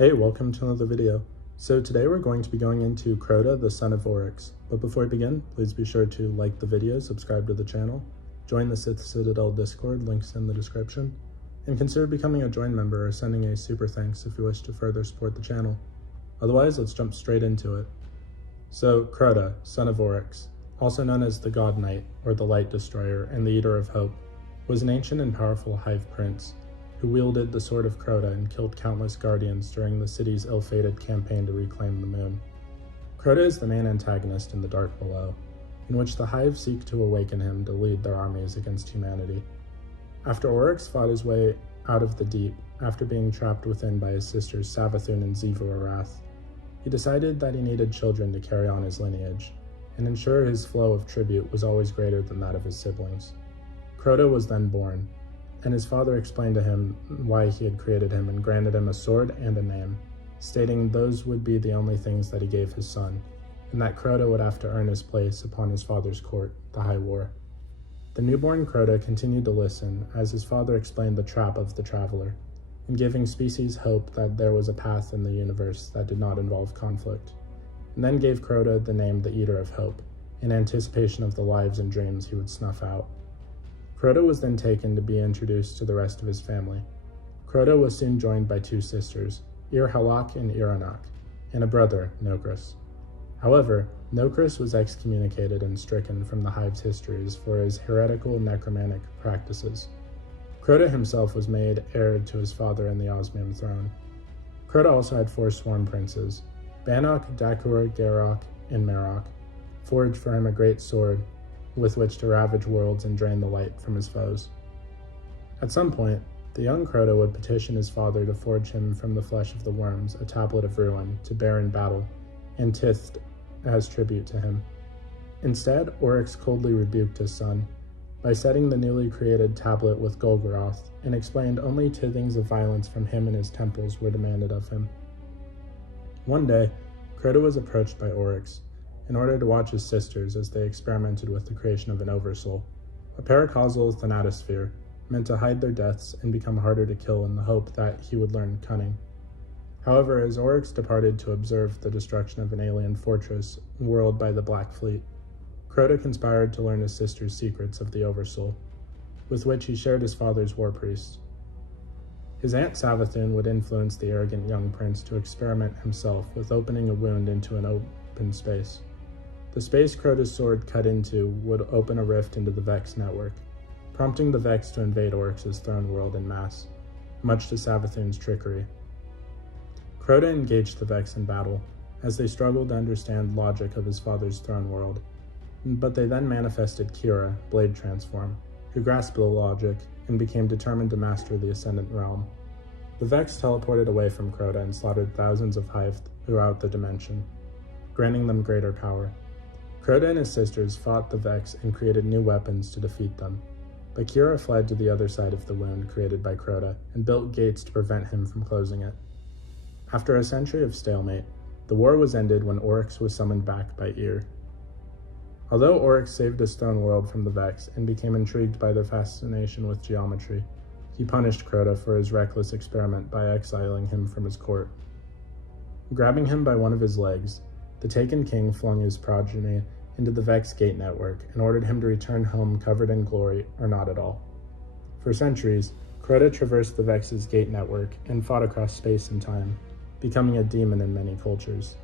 Hey, welcome to another video. So today we're going to be going into CROTA, the son of ORYX. But before we begin, please be sure to like the video, subscribe to the channel, join the Sith Citadel Discord, links in the description, and consider becoming a join member or sending a super thanks if you wish to further support the channel. Otherwise, let's jump straight into it. So, CROTA, son of ORYX, also known as the God Knight, or the Light Destroyer, and the Eater of Hope, was an ancient and powerful hive prince who wielded the Sword of CROTA and killed countless guardians during the city's ill-fated campaign to reclaim the moon. CROTA is the main antagonist in the Dark Below, in which the Hive seek to awaken him to lead their armies against humanity. After ORYX fought his way out of the deep, after being trapped within by his sisters Savathun and Xivu Arath, he decided that he needed children to carry on his lineage, and ensure his flow of tribute was always greater than that of his siblings. CROTA was then born, and his father explained to him why he had created him and granted him a sword and a name, stating those would be the only things that he gave his son, and that CROTA would have to earn his place upon his father's court, the High War. The newborn CROTA continued to listen as his father explained the trap of the traveler, and giving species hope that there was a path in the universe that did not involve conflict, and then gave CROTA the name the Eater of Hope, in anticipation of the lives and dreams he would snuff out. CROTA was then taken to be introduced to the rest of his family. CROTA was soon joined by two sisters, Ir-Halak and Ir-Anak, and a brother, Nokris. However, Nokris was excommunicated and stricken from the Hive's histories for his heretical necromantic practices. CROTA himself was made heir to his father and the Osmium throne. CROTA also had four sworn princes, Bannock, Dakur, Garok, and Marok, forged for him a great sword with which to ravage worlds and drain the light from his foes. At some point, the young CROTA would petition his father to forge him from the flesh of the worms a tablet of ruin to bear in battle, and tithed as tribute to him. Instead, ORYX coldly rebuked his son by setting the newly created tablet with Golgoroth, and explained only tithings of violence from him and his temples were demanded of him. One day, CROTA was approached by ORYX in order to watch his sisters as they experimented with the creation of an oversoul, a paracausal thanatosphere meant to hide their deaths and become harder to kill in the hope that he would learn cunning. However, as ORYX departed to observe the destruction of an alien fortress whirled by the Black Fleet, CROTA conspired to learn his sister's secrets of the oversoul, with which he shared his father's war priest. His aunt Savathun would influence the arrogant young prince to experiment himself with opening a wound into an open space. The space CROTA's sword cut into would open a rift into the Vex network, prompting the Vex to invade ORYX's throne world en masse, much to Savathun's trickery. CROTA engaged the Vex in battle, as they struggled to understand logic of his father's throne world, but they then manifested Kira, Blade Transform, who grasped the logic and became determined to master the Ascendant realm. The Vex teleported away from CROTA and slaughtered thousands of Hive throughout the dimension, granting them greater power. CROTA and his sisters fought the Vex and created new weapons to defeat them, but Kira fled to the other side of the wound created by CROTA and built gates to prevent him from closing it. After a century of stalemate, the war was ended when ORYX was summoned back by Ir. Although ORYX saved his throne world from the Vex and became intrigued by their fascination with geometry, he punished CROTA for his reckless experiment by exiling him from his court. Grabbing him by one of his legs, the Taken King flung his progeny into the Vex gate network and ordered him to return home covered in glory or not at all. For centuries, CROTA traversed the Vex's gate network and fought across space and time, becoming a demon in many cultures.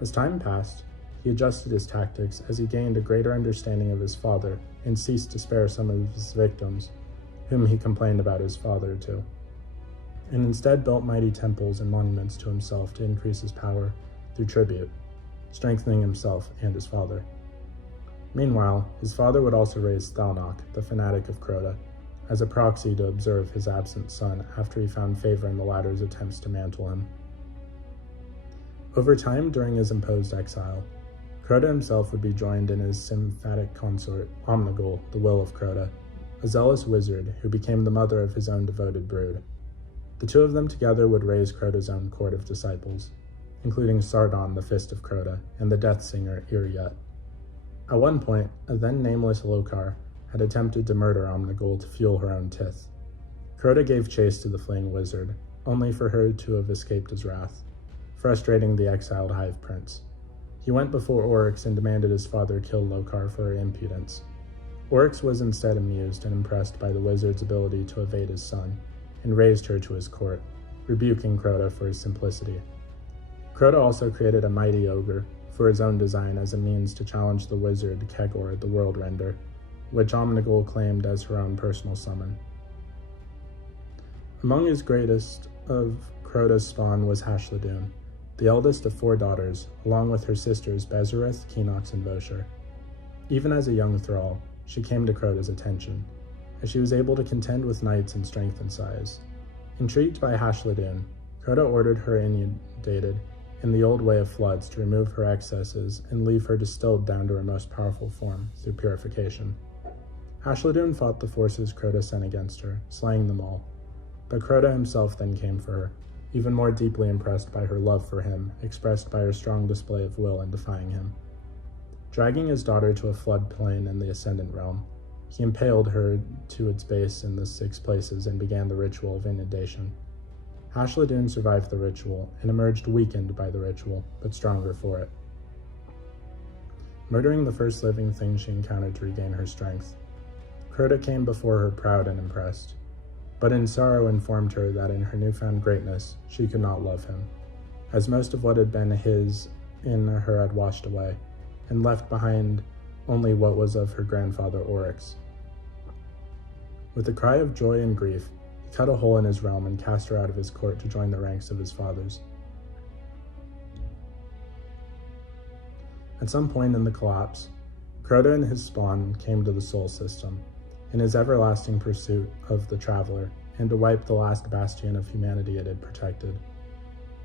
As time passed, he adjusted his tactics as he gained a greater understanding of his father and ceased to spare some of his victims, whom he complained about his father to, and instead built mighty temples and monuments to himself to increase his power through tribute, strengthening himself and his father. Meanwhile, his father would also raise Thalnok, the fanatic of CROTA, as a proxy to observe his absent son after he found favor in the latter's attempts to mantle him. Over time, during his imposed exile, CROTA himself would be joined in his symphatic consort, Omnigul, the Will of CROTA, a zealous wizard who became the mother of his own devoted brood. The two of them together would raise CROTA's own court of disciples, including Sardon, the Fist of CROTA, and the Death Singer, Ir-Yet. At one point, a then nameless Lokar had attempted to murder Omnigul to fuel her own tith. CROTA gave chase to the fleeing wizard, only for her to have escaped his wrath, frustrating the exiled Hive Prince. He went before ORYX and demanded his father kill Lokar for her impudence. ORYX was instead amused and impressed by the wizard's ability to evade his son, and raised her to his court, rebuking CROTA for his simplicity. CROTA also created a mighty ogre for his own design as a means to challenge the wizard Kegor, the World Render, which Omnigul claimed as her own personal summon. Among his greatest of CROTA's spawn was Hashladun, the eldest of 4 daughters, along with her sisters Bezereth, Keenox, and Voshar. Even as a young thrall, she came to CROTA's attention, as she was able to contend with knights in strength and size. Intrigued by Hashladun, CROTA ordered her inundated in the old way of floods to remove her excesses and leave her distilled down to her most powerful form through purification. Hashladun fought the forces CROTA sent against her, slaying them all, but CROTA himself then came for her, even more deeply impressed by her love for him, expressed by her strong display of will in defying him. Dragging his daughter to a floodplain in the Ascendant realm, he impaled her to its base in the 6 places and began the ritual of inundation. Hashladun survived the ritual and emerged weakened by the ritual, but stronger for it. Murdering the first living thing she encountered to regain her strength, CROTA came before her proud and impressed, but in sorrow informed her that in her newfound greatness she could not love him, as most of what had been his in her had washed away, and left behind only what was of her grandfather ORYX. With a cry of joy and grief, he cut a hole in his realm and cast her out of his court to join the ranks of his fathers. At some point in the collapse, CROTA and his spawn came to the Sol System, in his everlasting pursuit of the Traveler, and to wipe the last bastion of humanity it had protected.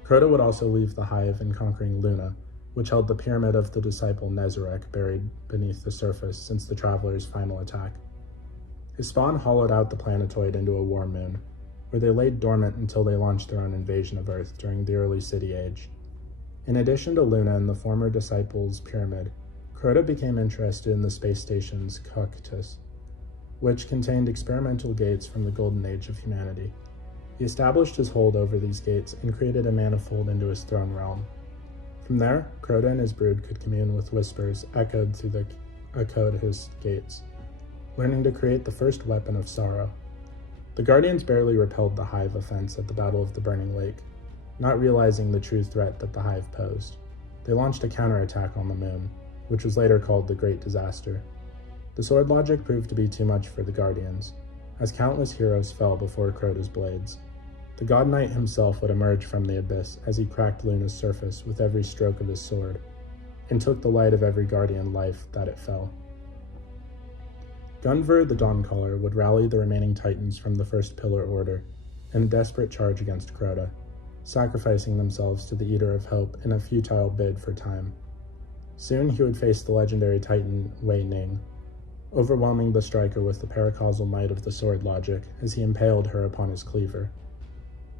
CROTA would also leave the Hive in conquering Luna, which held the pyramid of the disciple Nezarec buried beneath the surface since the Traveler's final attack. His spawn hollowed out the planetoid into a war moon, where they laid dormant until they launched their own invasion of Earth during the early City Age. In addition to Luna and the former disciple's pyramid, CROTA became interested in the space station's cockatus, which contained experimental gates from the golden age of humanity. He established his hold over these gates and created a manifold into his throne realm. From there, CROTA and his brood could commune with whispers echoed through the cockatus gates, learning to create the first weapon of sorrow. The Guardians barely repelled the Hive offense at the Battle of the Burning Lake, not realizing the true threat that the Hive posed. They launched a counterattack on the moon, which was later called the Great Disaster. The sword logic proved to be too much for the Guardians, as countless heroes fell before CROTA's blades. The God Knight himself would emerge from the abyss as he cracked Luna's surface with every stroke of his sword, and took the light of every Guardian life that it fell. Gunvor the Dawncaller would rally the remaining Titans from the First Pillar Order in a desperate charge against CROTA, sacrificing themselves to the Eater of Hope in a futile bid for time. Soon he would face the legendary Titan Wei Ning, overwhelming the striker with the paracausal might of the sword logic as he impaled her upon his cleaver.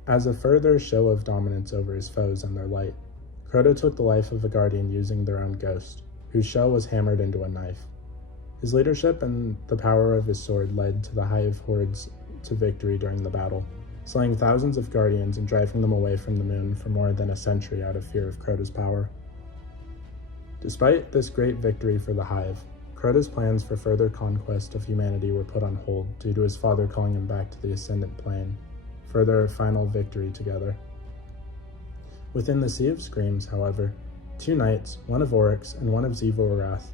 As a further show of dominance over his foes and their light, CROTA took the life of a Guardian using their own ghost, whose shell was hammered into a knife. His leadership and the power of his sword led to the Hive hordes to victory during the battle, slaying thousands of Guardians and driving them away from the moon for more than a century out of fear of CROTA's power. Despite this great victory for the Hive, CROTA's plans for further conquest of humanity were put on hold due to his father calling him back to the Ascendant plane for their final victory together. Within the Sea of Screams, however, 2 knights, one of ORYX and one of Zevo-Arath,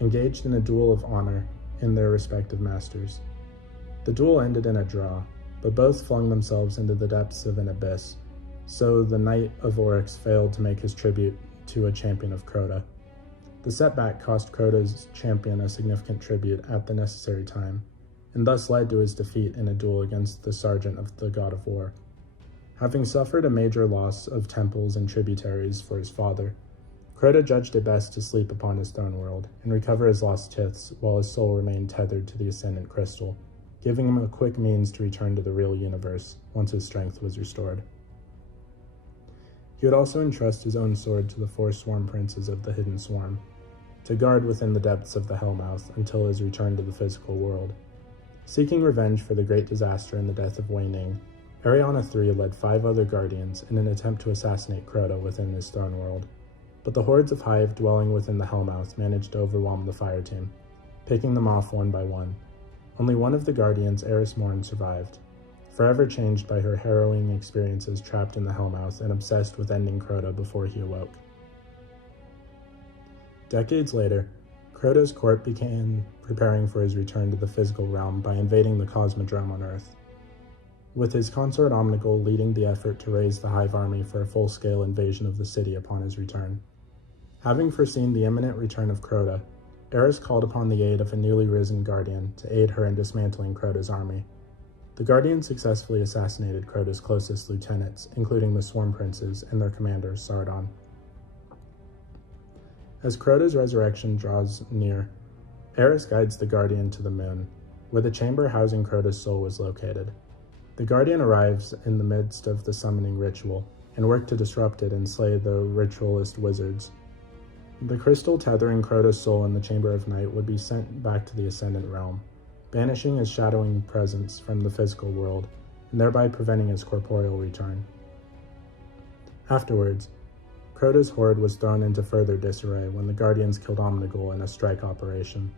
engaged in a duel of honor in their respective masters. The duel ended in a draw, but both flung themselves into the depths of an abyss, so the Knight of ORYX failed to make his tribute to a champion of CROTA. The setback cost CROTA's champion a significant tribute at the necessary time, and thus led to his defeat in a duel against the Sergeant of the God of War. Having suffered a major loss of temples and tributaries for his father, CROTA judged it best to sleep upon his throne world and recover his lost tiths while his soul remained tethered to the Ascendant Crystal, giving him a quick means to return to the real universe once his strength was restored. He would also entrust his own sword to the 4 swarm princes of the Hidden Swarm, to guard within the depths of the Hellmouth until his return to the physical world. Seeking revenge for the Great Disaster and the death of Wei Ning, Ariana III led 5 other guardians in an attempt to assassinate CROTA within his throne world, but the hordes of Hive dwelling within the Hellmouth managed to overwhelm the fire team, picking them off one by one. Only one of the guardians, Eris Morn, survived, forever changed by her harrowing experiences trapped in the Hellmouth and obsessed with ending CROTA before he awoke. Decades later, CROTA's court began preparing for his return to the physical realm by invading the Cosmodrome on Earth, with his consort Omnigul leading the effort to raise the Hive army for a full-scale invasion of the city upon his return. Having foreseen the imminent return of CROTA, Eris called upon the aid of a newly risen Guardian to aid her in dismantling CROTA's army. The Guardian successfully assassinated CROTA's closest lieutenants, including the Swarm Princes and their commander, Sardon. As CROTA's resurrection draws near, Eris guides the Guardian to the moon, where the chamber housing CROTA's soul was located. The Guardian arrives in the midst of the summoning ritual, and works to disrupt it and slay the ritualist wizards. The crystal tethering CROTA's soul in the Chamber of Night would be sent back to the Ascendant realm, banishing his shadowing presence from the physical world, and thereby preventing his corporeal return. Afterwards, CROTA's horde was thrown into further disarray when the Guardians killed Omnigul in a strike operation,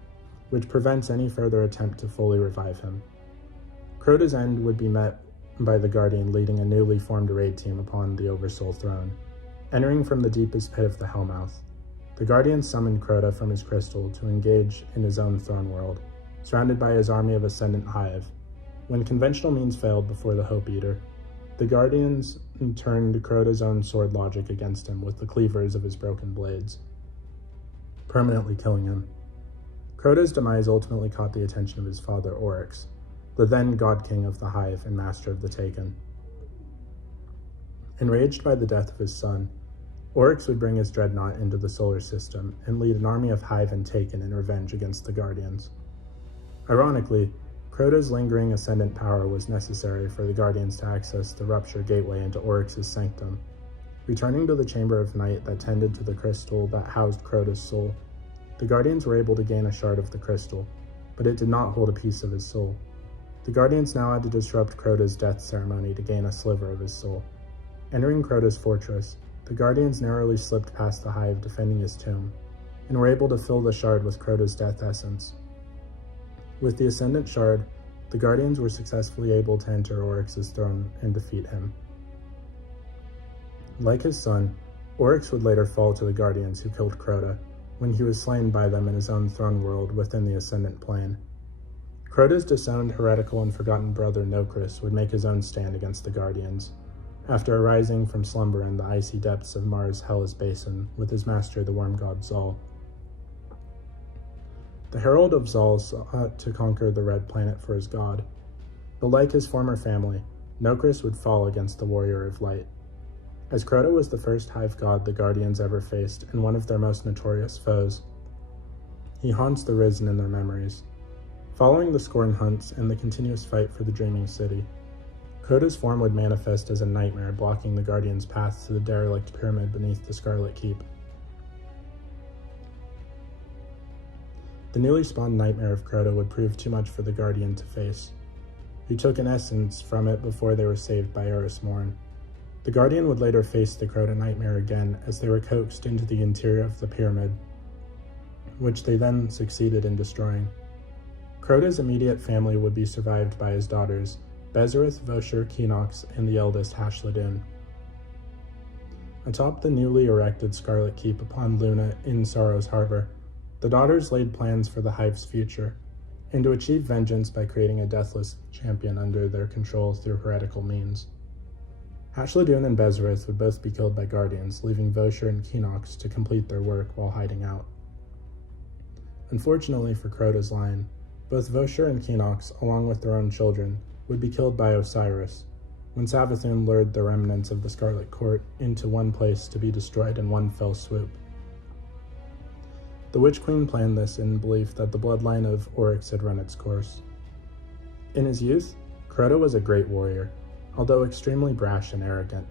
which prevents any further attempt to fully revive him. CROTA's end would be met by the Guardian leading a newly formed raid team upon the Oversoul throne, entering from the deepest pit of the Hellmouth. The Guardian summoned CROTA from his crystal to engage in his own throne world, surrounded by his army of Ascendant Hive. When conventional means failed before the Hope Eater, the Guardians turned CROTA's own sword logic against him with the cleavers of his broken blades, permanently killing him. CROTA's demise ultimately caught the attention of his father, ORYX, the then God King of the Hive and Master of the Taken. Enraged by the death of his son, ORYX would bring his dreadnought into the solar system and lead an army of Hive and Taken in revenge against the Guardians. Ironically, CROTA's lingering ascendant power was necessary for the Guardians to access the Rupture Gateway into ORYX's sanctum. Returning to the Chamber of Night that tended to the crystal that housed CROTA's soul, the Guardians were able to gain a shard of the crystal, but it did not hold a piece of his soul. The Guardians now had to disrupt CROTA's death ceremony to gain a sliver of his soul. Entering CROTA's fortress, the Guardians narrowly slipped past the Hive defending his tomb, and were able to fill the shard with CROTA's death essence. With the Ascendant Shard, the Guardians were successfully able to enter ORYX's throne and defeat him. Like his son, ORYX would later fall to the Guardians who killed CROTA, when he was slain by them in his own throne world within the Ascendant Plane. CROTA's disowned, heretical, and forgotten brother Nokris would make his own stand against the Guardians, after arising from slumber in the icy depths of Mars' Hellas Basin with his master, the worm god Zal. The Herald of Zal sought to conquer the Red Planet for his god, but like his former family, Nokris would fall against the Warrior of Light. As CROTA was the first Hive god the Guardians ever faced and one of their most notorious foes, he haunts the Risen in their memories. Following the Scorn hunts and the continuous fight for the Dreaming City, CROTA's form would manifest as a nightmare blocking the Guardian's path to the derelict pyramid beneath the Scarlet Keep. The newly spawned nightmare of CROTA would prove too much for the Guardian to face, who took an essence from it before they were saved by Eris Morn. The Guardian would later face the CROTA nightmare again as they were coaxed into the interior of the pyramid, which they then succeeded in destroying. CROTA's immediate family would be survived by his daughters, Bezereth, Vosher, Keenox, and the eldest Hashladun. Atop the newly erected Scarlet Keep upon Luna in Sorrow's Harbor, the daughters laid plans for the Hive's future, and to achieve vengeance by creating a deathless champion under their control through heretical means. Hashladun and Bezereth would both be killed by Guardians, leaving Vosher and Keenox to complete their work while hiding out. Unfortunately for CROTA's line, both Vosher and Keenox, along with their own children, would be killed by Osiris, when Savathun lured the remnants of the Scarlet Court into one place to be destroyed in one fell swoop. The Witch Queen planned this in belief that the bloodline of ORYX had run its course. In his youth, CROTA was a great warrior, although extremely brash and arrogant.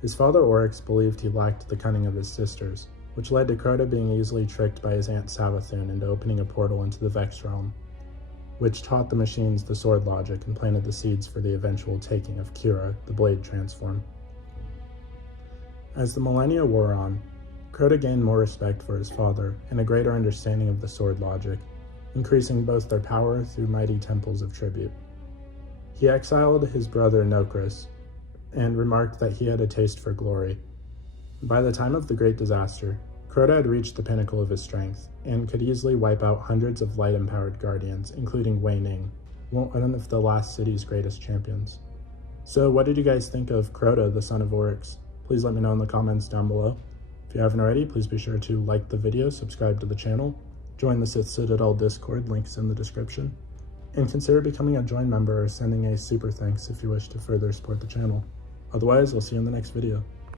His father ORYX believed he lacked the cunning of his sisters, which led to CROTA being easily tricked by his aunt Savathun into opening a portal into the Vex realm. which taught the machines the sword logic and planted the seeds for the eventual taking of Kira, the blade transform. As the millennia wore on, CROTA gained more respect for his father and a greater understanding of the sword logic, increasing both their power through mighty temples of tribute. He exiled his brother Nokris and remarked that he had a taste for glory. By the time of the Great Disaster, CROTA had reached the pinnacle of his strength and could easily wipe out hundreds of light-empowered guardians, including Wei Ning, one of the last city's greatest champions. So what did you guys think of CROTA, the son of ORYX? Please let me know in the comments down below. If you haven't already, please be sure to like the video, subscribe to the channel, join the Sith Citadel Discord, links in the description, and consider becoming a join member or sending a super thanks if you wish to further support the channel. Otherwise, I'll see you in the next video.